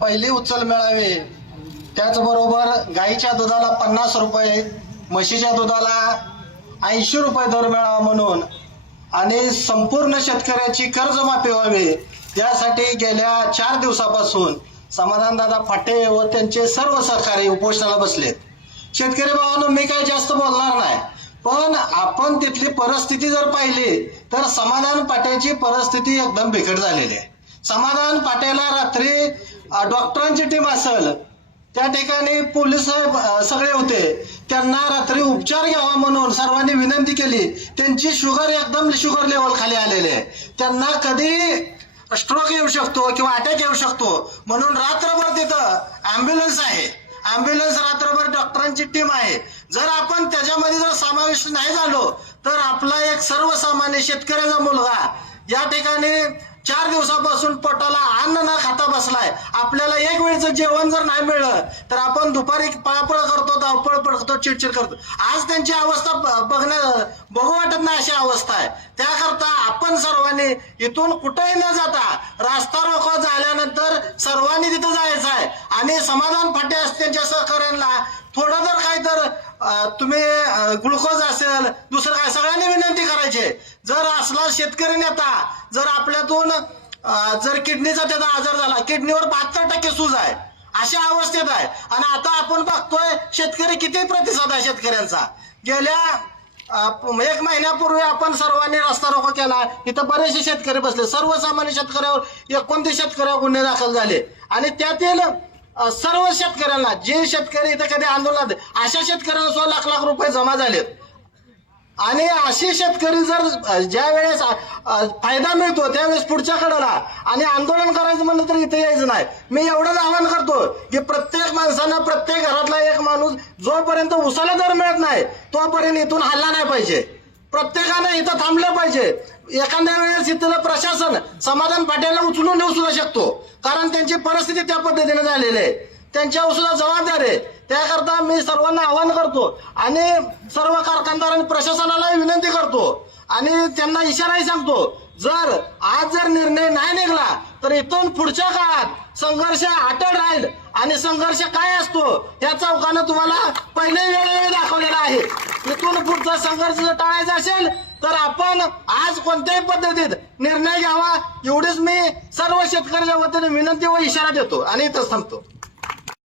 पहिली उचल मिळावी, त्याचबरोबर गाईच्या दुधाला 50 रुपये, म्हशीच्या दुधाला 80 रुपये दर मिळावा म्हणून आणि संपूर्ण शेतकऱ्याची कर्जमाफी व्हावी यासाठी गेल्या 4 दिवसापासून समाधानदादा फाटे व त्यांचे सर्व सहकारी उपोषणाला बसलेत. शेतकरी भावांनो, मी काही जास्त बोलणार नाही, पण आपण तिथली परिस्थिती जर पाहिली तर समाधान पाट्याची परिस्थिती एकदम बिकट झालेली आहे. समाधान पाट्याला रात्री डॉक्टरांची टीम असेल, त्या ठिकाणी पोलीस सगळे होते, त्यांना रात्री उपचार घ्यावा म्हणून सर्वांनी विनंती केली. त्यांची शुगर एकदम शुगर लेवल खाली आलेली आहे. त्यांना कधी स्ट्रोक येऊ शकतो किंवा अटॅक येऊ शकतो म्हणून रात्रभर तिथं अँब्युलन्स आहे, अँब्युलन्स रात्रभर डॉक्टरांची टीम आहे. जर आपण त्याच्यामध्ये जर समावेश नाही झालो तर आपला एक सर्वसामान्य शेतकऱ्याचा मुलगा या ठिकाणी 4 दिवसापासून पोटाला अन्न न खाता बसलाय. आपल्याला एक वेळचं जेवण जर नाही मिळलं तर आपण दुपारी पळापळ करतो, धावपळ करतो, चिडचिड करतो. आज त्यांची अवस्था बघू वाटत नाही अशी अवस्था आहे. त्याकरता आपण सर्वांनी इथून कुठेही न जाता रास्ता रोको झाल्यानंतर सर्वांनी तिथं जायचं आहे आणि समाधान फाटे त्यांच्या सहकार्यांना थोडं जर काही तर तुम्ही ग्लुकोज असेल दुसरं काय सगळ्यांनी विनंती करायची. जर असला शेतकरी नेता जर आपल्यातून जर किडनीचा त्याचा आजार झाला, किडनीवर 72% सूज आहे, अशा अवस्थेत आहे. आणि आता आपण बघतोय शेतकरी किती प्रतिसाद आहे शेतकऱ्यांचा. गेल्या 1 महिन्यापूर्वी आपण सर्वांनी रस्ता रोको केला, इथं बरेचसे शेतकरी बसले. सर्वसामान्य शेतकऱ्यावर 29 शेतकऱ्यावर गुन्हे दाखल झाले आणि त्यातील सर्व शेतकऱ्यांना, जे शेतकरी इथं कधी आंदोलनात, अशा शेतकऱ्यांना 100 लाख लाख रुपये जमा झालेत. आणि असे शेतकरी जर ज्या वेळेस फायदा मिळतो त्यावेळेस पुढच्या कडेला आणि आंदोलन करायचं म्हणलं तर इथे यायचं नाही. मी एवढंच आवाहन करतो की प्रत्येक माणसानं, प्रत्येक घरातला एक माणूस जोपर्यंत उसाला दर मिळत नाही तोपर्यंत इथून हल्ला नाही पाहिजे. प्रत्येकानं इथं थांबलं पाहिजे. एखाद्या वेळेस इथलं प्रशासन समाधान फाट्याला उचलून नेऊ सुद्धा शकतो, कारण त्यांची परिस्थिती त्या पद्धतीने झालेली आहे. त्यांच्यावर सुद्धा जबाबदारी आहे. त्याकरता मी सर्वांना आवाहन करतो आणि सर्व कारखानदार आणि प्रशासनालाही विनंती करतो आणि त्यांना इशाराही सांगतो, जर आज जर निर्णय नाही निघाला तर इथून पुढच्या काळात संघर्ष अटळ राहील. आणि संघर्ष काय असतो या चौकानं तुम्हाला पहिले वेळोवेळी दाखवलेला आहे. इथून पुढचा संघर्ष जर टाळायचा असेल तर आपण आज कोणत्याही पद्धतीत निर्णय घ्यावा, एवढीच मी सर्व शेतकऱ्याच्या वतीने विनंती व इशारा देतो आणि इथंच थांबतो.